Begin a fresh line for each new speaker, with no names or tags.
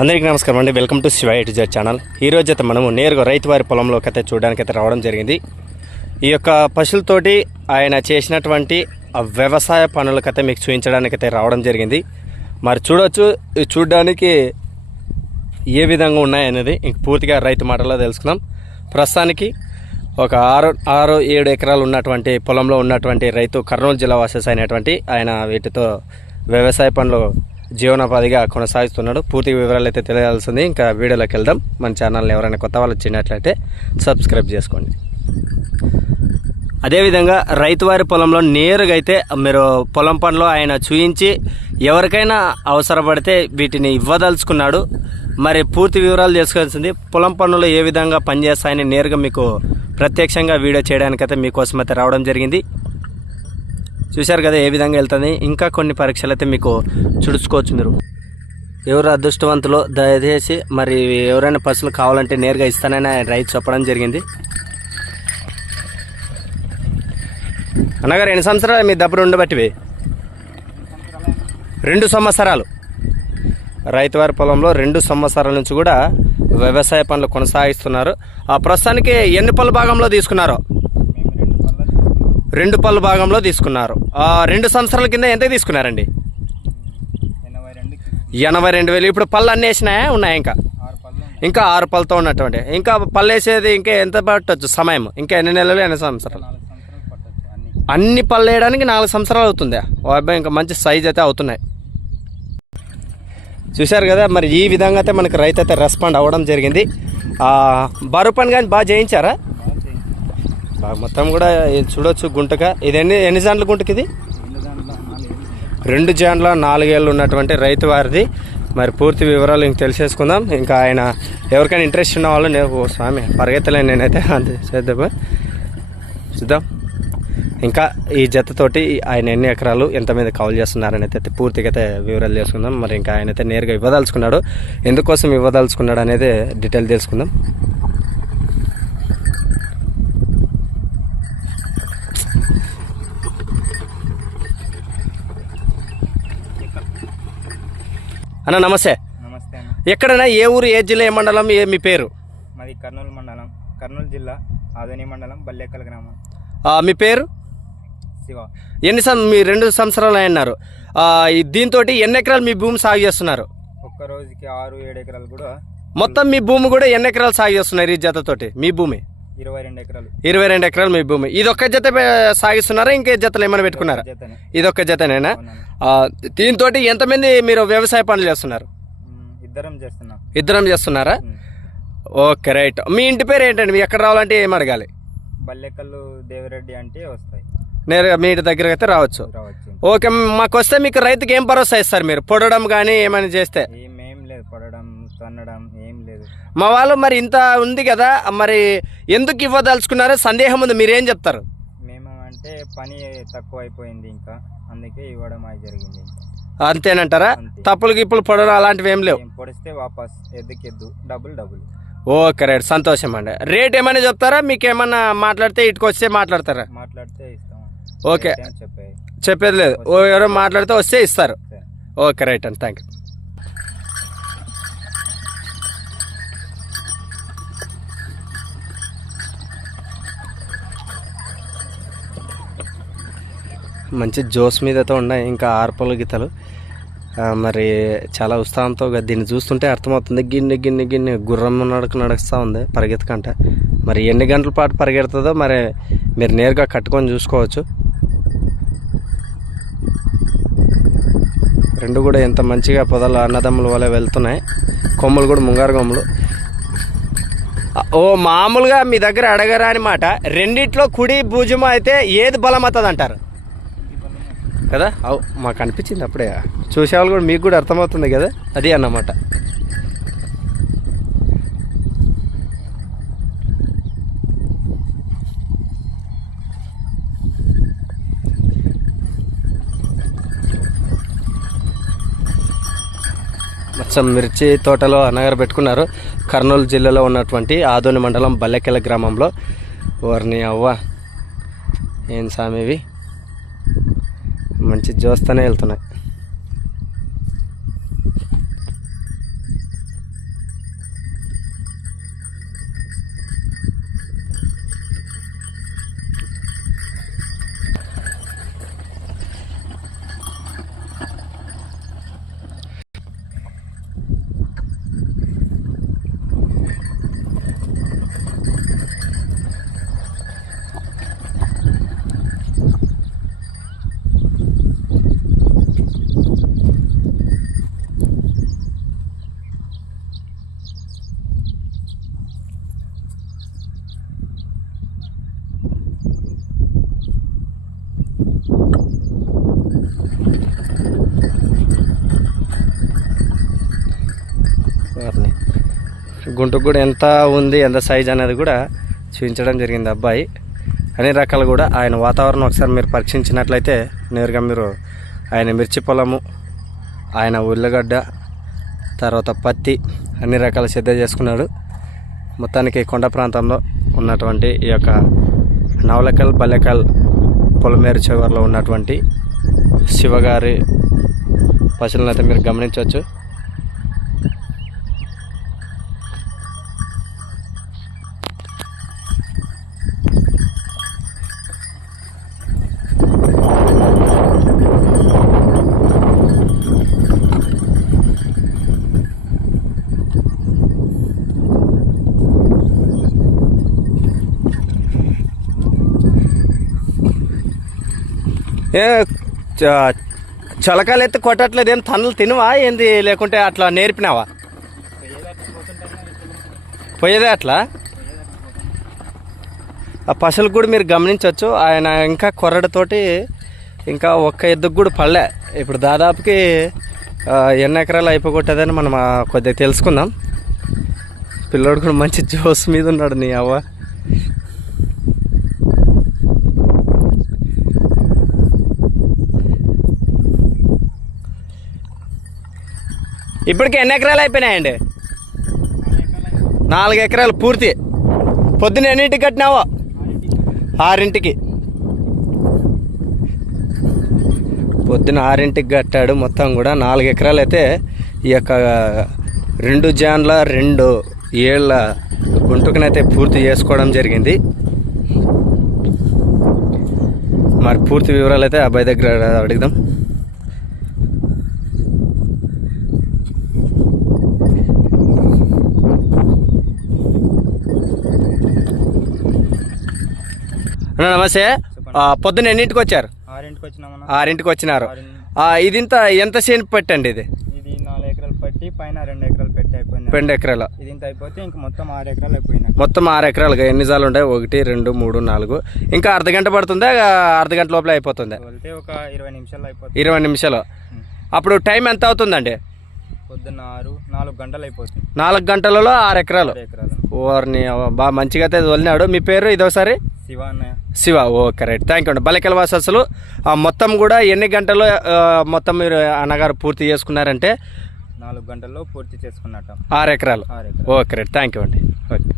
అందరికీ నమస్కారం అండి. వెల్కమ్ టు శివ ఎటుజర్ ఛానల్ ఈ రోజు అయితే మనము నేరుగా రైతు వారి పొలంలోకి అయితే చూడడానికి అయితే రావడం జరిగింది. ఈ యొక్క పశువులతోటి ఆయన చేసినటువంటి వ్యవసాయ పనులకైతే మీకు చూపించడానికి అయితే రావడం జరిగింది. మరి చూడవచ్చు చూడడానికి ఏ విధంగా ఉన్నాయనేది ఇంక పూర్తిగా రైతు మాటల్లో తెలుసుకుందాం. ప్రస్తుతానికి ఒక ఆరు ఆరు ఏడు ఎకరాలు ఉన్నటువంటి పొలంలో ఉన్నటువంటి రైతు కర్నూలు జిల్లా వాసెస్ అయినటువంటి ఆయన వీటితో వ్యవసాయ పనులు జీవనోపాధిగా కొనసాగిస్తున్నాడు. పూర్తి వివరాలు అయితే తెలియాల్సింది. ఇంకా వీడియోలోకి వెళ్దాం. మన ఛానల్ని ఎవరైనా కొత్త వాళ్ళు వచ్చినట్లయితే సబ్స్క్రైబ్ చేసుకోండి. అదేవిధంగా రైతు వారి పొలంలో నేరుగా అయితే మీరు పొలం పనిలో ఆయన చూయించి ఎవరికైనా అవసరపడితే వీటిని ఇవ్వదలుచుకున్నాడు. మరి పూర్తి వివరాలు తెలుసుకోవాల్సింది పొలం పనులు ఏ విధంగా పనిచేస్తాయని నేరుగా మీకు ప్రత్యక్షంగా వీడియో చేయడానికైతే మీకోసం అయితే రావడం జరిగింది. చూశారు కదా ఏ విధంగా వెళ్తుంది. ఇంకా కొన్ని పరీక్షలు అయితే మీకు చుడుచుకోవచ్చు మీరు ఎవరు అదృష్టవంతులో దయచేసి మరి ఎవరైనా పశువులు కావాలంటే నేరుగా ఇస్తానని ఆయన రైతు చెప్పడం జరిగింది. అన్నగారు ఎన్ని సంవత్సరాలు మీ దప్పుడు ఉండబట్టివి రెండు సంవత్సరాలు. రైతువారి పొలంలో రెండు సంవత్సరాల నుంచి కూడా వ్యవసాయ పనులు కొనసాగిస్తున్నారు. ఆ ప్రస్తుతానికి ఎన్ని పనుల భాగంలో తీసుకున్నారో? రెండు పళ్ళు భాగంలో తీసుకున్నారు. రెండు సంవత్సరాల కింద ఎంత తీసుకున్నారండి?
ఎనభై
రెండు వేలు. ఇప్పుడు పళ్ళు అన్నీ వేసినాయా? ఉన్నాయి ఇంకా? ఇంకా ఆరు పళ్ళతో ఉన్నటువంటి. ఇంకా పళ్ళు వేసేది ఇంకా ఎంత పట్టచ్చు? సమయం. ఇంకా ఎన్ని నెలలు ఎన్ని సంవత్సరాలు?
అన్ని
పళ్ళు వేయడానికి నాలుగు సంవత్సరాలు అవుతుందా? ఓ అబ్బాయి ఇంకా మంచి సైజ్ అయితే అవుతున్నాయి. చూశారు కదా మరి ఈ విధంగా అయితే మనకి రైతు అయితే రెస్పాండ్ అవ్వడం జరిగింది. బరువు పని కానీ బాగా చేయించారా?
బాగా
మొత్తం కూడా చూడొచ్చు గుంటక. ఇది ఎన్ని ఎన్ని జాండ్ల గుంటకి ఇది?
రెండు
జాన్ల జాండ్ల నాలుగేళ్ళు ఉన్నటువంటి రైతు వారిది. మరి పూర్తి వివరాలు ఇంక తెలిసేసుకుందాం. ఇంకా ఆయన ఎవరికైనా ఇంట్రెస్ట్ ఉన్న వాళ్ళు నేను ఓ స్వామి పరిగెత్తలేను నేనైతే. అంతే చేద్దాం చూద్దాం. ఇంకా ఈ జతతోటి ఆయన ఎన్ని ఎకరాలు ఎంత మీద కౌలు చేస్తున్నారని అయితే పూర్తిగా అయితే వివరాలు తెలుసుకుందాం. మరి ఇంకా ఆయన అయితే నేరుగా ఇవ్వదలుచుకున్నాడు. ఎందుకోసం ఇవ్వదలుచుకున్నాడు అనేది డీటెయిల్ తెలుసుకుందాం. అన్న నమస్తే.
నమస్తే అన్న.
ఎక్కడైనా ఏ ఊరు ఏ జిల్లా ఏ మండలం ఏ మీ పేరు?
మాది కర్నూలు మండలం. కర్నూలు జిల్లా ఆదోని మండలం బల్లేకల్ గ్రామం.
మీ పేరు?
శివ.
ఎన్ని సం మీ రెండు సంవత్సరాలు అన్నారు దీంతో ఎన్ని ఎకరాలు మీ భూమి సాగు చేస్తున్నారు?
ఒక్క రోజుకి ఆరు ఏడు ఎకరాలు కూడా
మొత్తం మీ భూమి కూడా ఎన్ని ఎకరాలు సాగు చేస్తున్నారు ఈ జతతోటి? మీ భూమి?
ఇరవై రెండు ఎకరాలు.
మీ భూమి. ఇది ఒక్క జత సాగిస్తున్నారా? ఇంకే జతలు ఏమైనా పెట్టుకున్నారా? ఇది ఒక్క జతనేనా. దీంతో ఎంతమంది మీరు వ్యవసాయ పనులు చేస్తున్నారు?
ఇద్దరం చేస్తున్నాం.
ఇద్దరం చేస్తున్నారా. Okay right. మీ ఇంటి పేరు ఏంటండి? మీ ఎక్కడ రావాలంటే ఏం అడగాలి?
బల్లెకల్లు దేవిరెడ్డి అంటే వస్తాయి.
నేరుగా మీ ఇంటి దగ్గరకు అయితే రావచ్చు. ఓకే మాకు వస్తే మీకు రైతుకి ఏం భరోసా ఇస్తారు మీరు? పొడడం కానీ ఏమైనా చేస్తే?
ఏం లేదు. పడడం తన్నడం ఏం లేదు.
మా వాళ్ళు మరి ఇంత ఉంది కదా మరి ఎందుకు ఇవ్వదలుచుకున్నారో సందేహం ఉంది మీరేం చెప్తారు?
మేము అంటే పని తక్కువ అయిపోయింది ఇంకా అందుకే ఇవ్వడం అది జరిగింది
అంతేనంటారా?
అంతే.
తప్పులు గిప్పులు పొడడం అలాంటివి ఏం లేవు.
ఏం పొడిస్తే వాపస్ ఎద్దుకెద్దు డబుల్ డబుల్.
ఓకే రైట్ సంతోషం అండి. రేట్ ఏమైనా చెప్తారా? మీకు ఏమన్నా మాట్లాడితే ఇటుకు వస్తే మాట్లాడతారా?
మాట్లాడితే ఇస్తాం
ఓకే.
ఏం చెప్పే
చెప్పేది లేదు. ఓ ఎవరో మాట్లాడితే వస్తే ఇస్తారు. ఓకే రైట్ అండి థ్యాంక్ యూ మంచి జోస్ మీదతో ఉన్నాయి. ఇంకా ఆర్పలు గీతలు. మరి చాలా ఉత్సాహంతో దీన్ని చూస్తుంటే అర్థమవుతుంది. గిన్నె గిన్నె గిన్నె గుర్రం నడక నడుస్తూ ఉంది పరిగెత్తకంట. మరి ఎన్ని గంటల పాటు పరిగెడుతుందో మరి మీరు నేరుగా కట్టుకొని చూసుకోవచ్చు. రెండు కూడా ఎంత మంచిగా పొదలు అన్నదమ్ముల వల్ల వెళ్తున్నాయి. కొమ్ములు కూడా ముంగారు కొమ్ములు. ఓ మామూలుగా మీ దగ్గర అడగరా అనమాట రెండిట్లో కుడి భుజము అయితే ఏది బలం అవుతుంది అంటారు కదా? అవు మాకు అనిపించింది అప్పుడే. చూసేవాళ్ళు కూడా మీకు కూడా అర్థమవుతుంది కదా? అది అన్నమాట. మొత్తం మిర్చి తోటలో అన్నగారు పెట్టుకున్నారు. కర్నూలు జిల్లాలో ఉన్నటువంటి ఆదోని మండలం బల్లెకెల గ్రామంలో. వర్ణి అవ్వ ఏం సామివి మంచి జోస్తూనే వెళ్తున్నాయి వారిని గుంటుకు కూడా ఎంత ఉంది ఎంత సైజ్ అనేది కూడా చూపించడం జరిగింది అబ్బాయి. అన్ని రకాలు కూడా ఆయన వాతావరణం ఒకసారి మీరు పరీక్షించినట్లయితే నేరుగా మీరు ఆయన మిర్చి పొలము ఆయన ఉల్లగడ్డ తర్వాత పత్తి అన్ని రకాల సిద్ధ చేసుకున్నాడు. మొత్తానికి కొండ ప్రాంతంలో ఉన్నటువంటి ఈ యొక్క నవలకల్ బల్లెకల్ పొలమేరు చివరిలో ఉన్నటువంటి శివగారి పశువులను అయితే మీరు గమనించవచ్చు. ఏ చ- చలకాలు ఎత్తి కొట్టట్లేదు. ఏం తనలు తినవా? ఏంది లేకుంటే అట్లా నేర్పినావా? పోయేదే అట్లా? ఆ పసలు కూడా మీరు గమనించవచ్చు. ఆయన ఇంకా కొర్రడతోటి ఇంకా ఒక్క ఎద్దుకు కూడా పడలే. ఇప్పుడు దాదాపుకి ఎన్ని ఎకరాలు అయిపోగొట్టేదని మనం కొద్దిగా తెలుసుకుందాం. పిల్లోడు కూడా మంచి జోస్ మీద ఉన్నాడు నీ అవ్వ. ఇప్పటికి ఎన్ని ఎకరాలు అయిపోయినాయండి? నాలుగు ఎకరాలు పూర్తి. పొద్దున ఎన్నింటికి కట్టినావో? ఆరింటికి. పొద్దున ఆరింటికి కట్టాడు మొత్తం కూడా నాలుగు ఎకరాలు అయితే ఈ యొక్క రెండు జాన్ల రెండు ఏళ్ళ గుంటుకనైతే పూర్తి చేసుకోవడం జరిగింది. మరి పూర్తి వివరాలు అయితే అబ్బాయి దగ్గర అడుగుదాం అన్న, నమస్తే. ఆ, పొద్దున్న ఎన్నింటికి వచ్చారు
ఆరింటికి
వచ్చినారు ఇది ఇంత ఎంత సేను పెట్టండి ఇది?
ఇది నాలుగు ఎకరాలు పట్టి పైన రెండు ఎకరాలు పెట్టి అయిపోయింది
రెండు ఎకరాలు.
ఇది ఇంత అయిపోతే ఇంక మొత్తం ఆరు ఎకరాలు అయిపోయినాయి.
మొత్తం ఆరు ఎకరాలుగా ఎన్ని సార్లు ఉంటాయి? ఒకటి రెండు మూడు నాలుగు. ఇంకా అర్ధ గంట పడుతుందా? అర్ధ గంట లోపల అయిపోతుంది?
ఒక ఇరవై నిమిషాలు అయిపోతుంది.
ఇరవై నిమిషాలు. అప్పుడు టైం ఎంత అవుతుందండి?
పొద్దున్న ఆరు నాలుగు గంటలు అయిపోతుంది.
నాలుగు గంటలలో ఆరు ఎకరాలు.
ఆరు ఎకరాలు.
ఓర్ని బాగా మంచిగా అయితే వదిలినాడు మీ పేరు ఇదోసారి?
శివ అన్నయ్య.
Shiva okay right thank you అండి. బలికల వాసస్సులు ఆ, మొత్తం కూడా ఎన్ని గంటలు మొత్తం మీరు అన్నగారు పూర్తి చేసుకున్నారంటే?
నాలుగు గంటల్లో పూర్తి చేసుకున్నట్టు.
ఆరు ఎకరాలు
ఆరు ఎకరాలు
ఓకే రైట్ థ్యాంక్ యూ అండి. ఓకే.